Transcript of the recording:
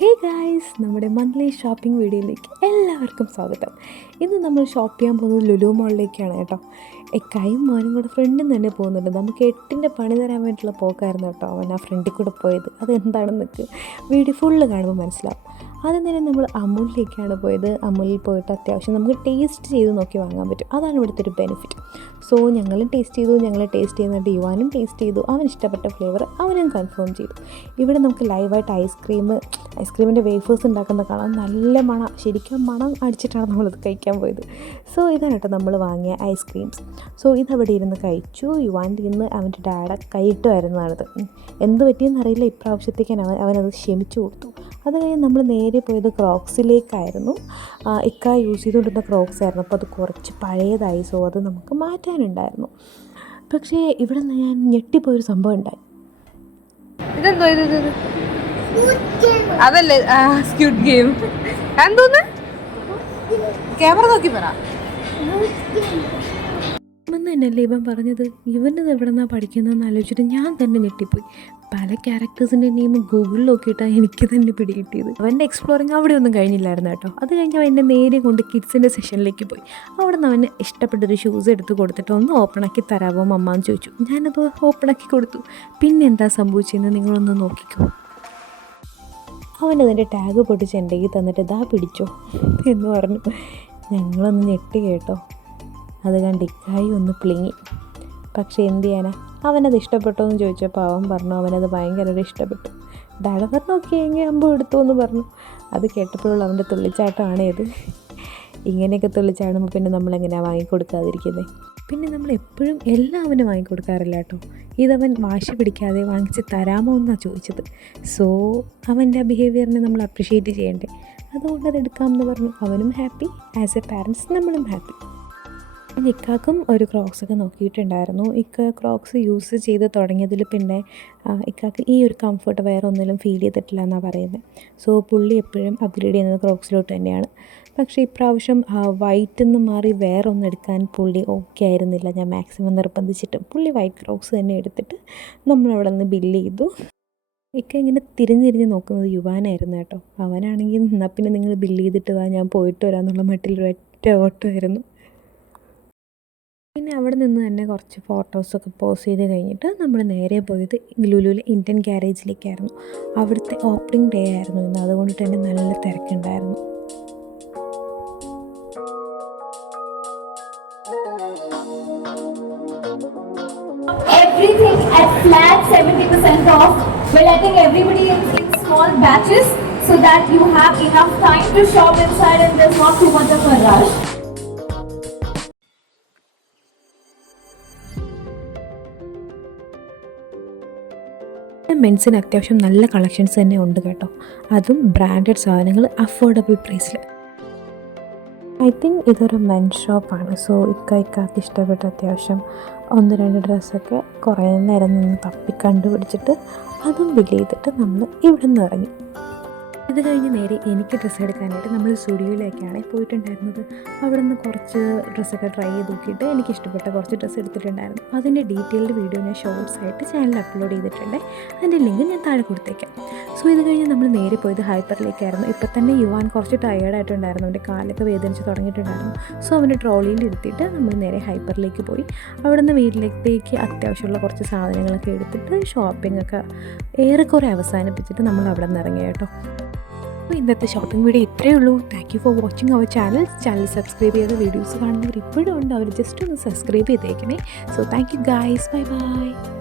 ഹേ നമ്മുടെ monthly shopping വീഡിയോയിലേക്ക് എല്ലാവർക്കും സ്വാഗതം. ഇന്ന് നമ്മൾ ഷോപ്പ് ചെയ്യാൻ പോകുന്നത് ലുലു മോളിലേക്കാണ് കേട്ടോ. എക്കായും മോനും കൂടെ ഫ്രണ്ടും തന്നെ പോകുന്നുണ്ട്. നമുക്ക് എട്ടിന്റെ പണി തരാൻ വേണ്ടിയിട്ടുള്ള പോക്കായിരുന്നു കേട്ടോ അവൻ ആ ഫ്രണ്ടിൽ കൂടെ പോയത്. അത് എന്താണെന്നൊക്കെ വീഡിയോ ഫുള്ള് കാണുമ്പോൾ മനസ്സിലാവും. തന്നെ നമ്മൾ അമുലിലേക്കാണ് പോയത്. അമുലിൽ പോയിട്ട് അത്യാവശ്യം നമുക്ക് ടേസ്റ്റ് ചെയ്ത് നോക്കി വാങ്ങാൻ പറ്റും. അതാണ് ഇവിടുത്തെ ഒരു ബെനിഫിറ്റ് സോ ഞങ്ങളും ടേസ്റ്റ് ചെയ്തു. ഞങ്ങൾ ടേസ്റ്റ് ചെയ്യുന്നുണ്ട് യുവാനും ടേസ്റ്റ് ചെയ്തു. അവൻ ഇഷ്ടപ്പെട്ട ഫ്ലേവർ അവനും കൺഫേം ചെയ്തു. ഇവിടെ നമുക്ക് ലൈവായിട്ട് ഐസ്ക്രീം ഐസ്ക്രീമിന്റെ വേഫേഴ്സ് ഉണ്ടാക്കുന്ന കാണാൻ നല്ല മണം. ശരിക്കും മണം അടിച്ചിട്ടാണ് നമ്മളത് കഴിക്കാൻ പോയത്. സോ ഇതാണ് കേട്ടോ നമ്മൾ വാങ്ങിയ ഐസ്ക്രീംസ് സോ ഇതവിടെ ഇരുന്ന് കഴിച്ചു. യുവാന്റെ ഇന്ന് അവന്റെ ഡാഡ കൈയിട്ട് വരുന്നതാണിത്. ഉം. എന്ത് പറ്റിയെന്നറിയില്ല ഇപ്രാവശ്യത്തേക്കാണ് ഇപ്രാവശ്യത്തേക്ക് അവൻ അവനത് ക്ഷമിച്ചു കൊടുത്തു. അത് കഴിഞ്ഞ് നമ്മൾ നേരെ പോയത് ക്രോക്സിലേക്കായിരുന്നു. ഇക്ക യൂസ് ചെയ്തുകൊണ്ടിരുന്ന ക്രോക്സ് ആയിരുന്നു അപ്പോൾ അത് കുറച്ച് പഴയതായി. സോ അത് നമുക്ക് മാറ്റാനുണ്ടായിരുന്നു. പക്ഷേ ഇവിടെ നിന്ന് ഞാൻ ഞെട്ടിപ്പോയൊരു സംഭവം ഉണ്ടായി. ഇതെന്തോ ഇത്? അതല്ലേ സ്ക്യൂട്ട് ഗെയിം എന്തോന്ന്? ക്യാമറ നോക്കി പറ. തന്നെയല്ലേ ഇവൻ പറഞ്ഞത്? ഇവനത് എവിടെ നിന്നാണ് പഠിക്കുന്നതെന്ന് ആലോചിച്ചിട്ട് ഞാൻ തന്നെ ഞെട്ടിപ്പോയി. പല ക്യാരക്ടേഴ്സിന്റെ നെയിം ഗൂഗിളിൽ നോക്കിയിട്ടാണ് എനിക്ക് തന്നെ പിടികിട്ടിയത് അവന്റെ എക്സ്പ്ലോറിങ് അവിടെ ഒന്നും കഴിഞ്ഞില്ലായിരുന്നു കേട്ടോ. അത് കഴിഞ്ഞ് അവൻ എന്നെ നേരെ കൊണ്ട് കിഡ്സിന്റെ സെഷനിലേക്ക് പോയി. അവിടെ നിന്ന് അവന് ഇഷ്ടപ്പെട്ടൊരു ഷൂസ് എടുത്ത് കൊടുത്തിട്ട് ഒന്ന് ഓപ്പണാക്കി തരാമോ മമ്മ എന്ന് ചോദിച്ചു. ഞാനത് ഓപ്പണാക്കി കൊടുത്തു. പിന്നെ എന്താ സംഭവിച്ചതെന്ന് നിങ്ങളൊന്ന് നോക്കിക്കോ. അവൻ അവനതിന്റെ ടാഗ് പൊട്ടിച്ച് എന്റെ തന്നിട്ട് ഇതാ പിടിച്ചോ എന്ന് പറഞ്ഞു. ഞങ്ങളൊന്ന് ഞെട്ടി കേട്ടോ. അത് കണ്ട് ഇക്കായി ഒന്ന് പ്ലിങ്ങി പക്ഷേ എന്ത് ചെയ്യാനാ? അവനത് ഇഷ്ടപ്പെട്ടോ എന്ന് ചോദിച്ചപ്പോൾ അവൻ പറഞ്ഞു അവനത് ഭയങ്കര ഇഷ്ടപ്പെട്ടു. ഡാഡ പറഞ്ഞു ഓക്കെ എങ്ങനെ അമ്പോ എടുത്തു എന്ന് പറഞ്ഞു. അത് കേട്ടപ്പോഴുള്ള അവന്റെ തുള്ളിച്ചാട്ടമാണ് ഇത്. ഇങ്ങനെയൊക്കെ തുള്ളിച്ചാടുമ്പോൾ പിന്നെ നമ്മളെങ്ങനെയാണ് വാങ്ങിക്കൊടുക്കാതിരിക്കുന്നത് പിന്നെ നമ്മൾ എപ്പോഴും എല്ലാം അവന് വാങ്ങിക്കൊടുക്കാറില്ല കേട്ടോ. ഇതവൻ വാശി പിടിക്കാതെ വാങ്ങിച്ച് തരാമോ എന്നാണ് ചോദിച്ചത്. സോ അവന്റെ ബിഹേവിയറിനെ നമ്മൾ അപ്രിഷ്യേറ്റ് ചെയ്യേണ്ടേ? അതുകൊണ്ട് അത് എടുക്കാമെന്ന് പറഞ്ഞു. അവനും ഹാപ്പി ആസ് എ പാരൻസ് നമ്മളും ഹാപ്പി ഇക്കാക്കും ഒരു ക്രോക്സ് ഒക്കെ നോക്കിയിട്ടുണ്ടായിരുന്നു. ഇക്ക ക്രോക്സ് യൂസ് ചെയ്ത് തുടങ്ങിയതിൽ പിന്നെ ഇക്കാക്ക് ഈ ഒരു കംഫർട്ട് വേറെ ഒന്നിലും ഫീൽ ചെയ്തിട്ടില്ല എന്നാണ് പറയുന്നത് സോ പുള്ളി എപ്പോഴും അപ്ഗ്രേഡ് ചെയ്യുന്നത് ക്രോക്സിലോട്ട് തന്നെയാണ്. പക്ഷേ ഇപ്രാവശ്യം വൈറ്റിൽ നിന്ന് മാറി വേറെ ഒന്ന് എടുക്കാൻ പുള്ളി ഓക്കെ ആയിരുന്നില്ല. ഞാൻ മാക്സിമം നിർബന്ധിച്ചിട്ട് പുള്ളി വൈറ്റ് ക്രോക്സ് തന്നെ എടുത്തിട്ട് നമ്മളവിടെ നിന്ന് ബില്ല് ചെയ്തു. ഇക്ക ഇങ്ങനെ തിരിഞ്ഞിരിഞ്ഞ് നോക്കുന്നത് യുവാനായിരുന്നു കേട്ടോ. അവനാണെങ്കിൽ എന്നാൽ പിന്നെ നിങ്ങൾ ബില്ല് ചെയ്തിട്ട് വാ ഞാൻ പോയിട്ട് വരാമെന്നുള്ള മട്ടിൽ ഒറ്റ ഓട്ടമായിരുന്നു. പിന്നെ അവിടെ നിന്ന് തന്നെ കുറച്ച് ഫോട്ടോസൊക്കെ പോസ് ചെയ്ത് കഴിഞ്ഞിട്ട് നമ്മൾ നേരെ പോയത് ലുലുവിലെ ഇന്ത്യൻ ഗ്യാരേജിലേക്കായിരുന്നു അവിടുത്തെ ഓപ്പണിംഗ് ഡേ ആയിരുന്നു ഇന്ന്. അതുകൊണ്ട് തന്നെ നല്ല തിരക്കുണ്ടായിരുന്നു. So that you have enough time to shop inside and there's not too much of a rush. മെൻസിന് അത്യാവശ്യം നല്ല കളക്ഷൻസ് തന്നെ ഉണ്ട് കേട്ടോ. അതും ബ്രാൻഡഡ് സാധനങ്ങൾ അഫോർഡബിൾ പ്രൈസിൽ ഐ തിങ്ക് ഇതൊരു മെൻ ഷോപ്പാണ് സോ ഇക്ക ഇക്കാക്ക് ഇഷ്ടപ്പെട്ട അത്യാവശ്യം ഒന്ന് രണ്ട് ഡ്രസ്സൊക്കെ കുറേ നേരം നിന്ന് തപ്പി കണ്ടുപിടിച്ചിട്ട് അതും ബില്ല് ചെയ്തിട്ട് നമ്മൾ ഇവിടെ നിന്ന് ഇറങ്ങി. ഇത് കഴിഞ്ഞ് നേരെ എനിക്ക് ഡ്രസ്സ് എടുക്കാനായിട്ട് നമ്മൾ സ്റ്റുഡിയോയിലേക്കാണ് പോയിട്ടുണ്ടായിരുന്നത്. അവിടെ നിന്ന് കുറച്ച് ഡ്രസ്സൊക്കെ ട്രൈ ചെയ്ത് നോക്കിയിട്ട് എനിക്ക് ഇഷ്ടപ്പെട്ട കുറച്ച് ഡ്രസ്സ് എടുത്തിട്ടുണ്ടായിരുന്നു. അതിന്റെ ഡീറ്റെയിൽഡ് വീഡിയോ ഞാൻ ഷോർട്സ് ആയിട്ട് ചാനലിൽ അപ്ലോഡ് ചെയ്തിട്ടുണ്ട്. അതിന്റെ ലിങ്ക് ഞാൻ താഴെ കൊടുത്തേക്കാം. സോ ഇത് കഴിഞ്ഞ് നമ്മൾ നേരെ പോയത് ഹൈപ്പറിലേക്കായിരുന്നു. ഇപ്പോൾ തന്നെ യുവാൻ കുറച്ച് ടയേർഡായിട്ടുണ്ടായിരുന്നു അവന്റെ കാലൊക്കെ വേദനിച്ച് തുടങ്ങിയിട്ടുണ്ടായിരുന്നു. സോ അവന്റെ ട്രോളിയിൽ ഇരുത്തിയിട്ട് നമ്മൾ നേരെ ഹൈപ്പറിലേക്ക് പോയി. അവിടെ നിന്ന് വീട്ടിലേക്ക് അത്യാവശ്യമുള്ള കുറച്ച് സാധനങ്ങളൊക്കെ എടുത്തിട്ട് ഷോപ്പിംഗ് ഒക്കെ ഏറെക്കുറെ അവസാനിപ്പിച്ചിട്ട് നമ്മൾ അവിടെ നിന്ന് ഇറങ്ങി കേട്ടോ. അപ്പോൾ ഇന്നത്തെ ഷോപ്പിംഗ് വീഡിയോ ഇത്രയേ ഉള്ളൂ. Thank you for watching our channel channel subscribe ചെയ്ത വീഡിയോസ് കാണുന്നവർ ഇപ്പോഴും ഉണ്ട്. അവർ ജസ്റ്റ് ഒന്ന് സബ്സ്ക്രൈബ് ചെയ്തേക്കണേ. So thank you guys bye bye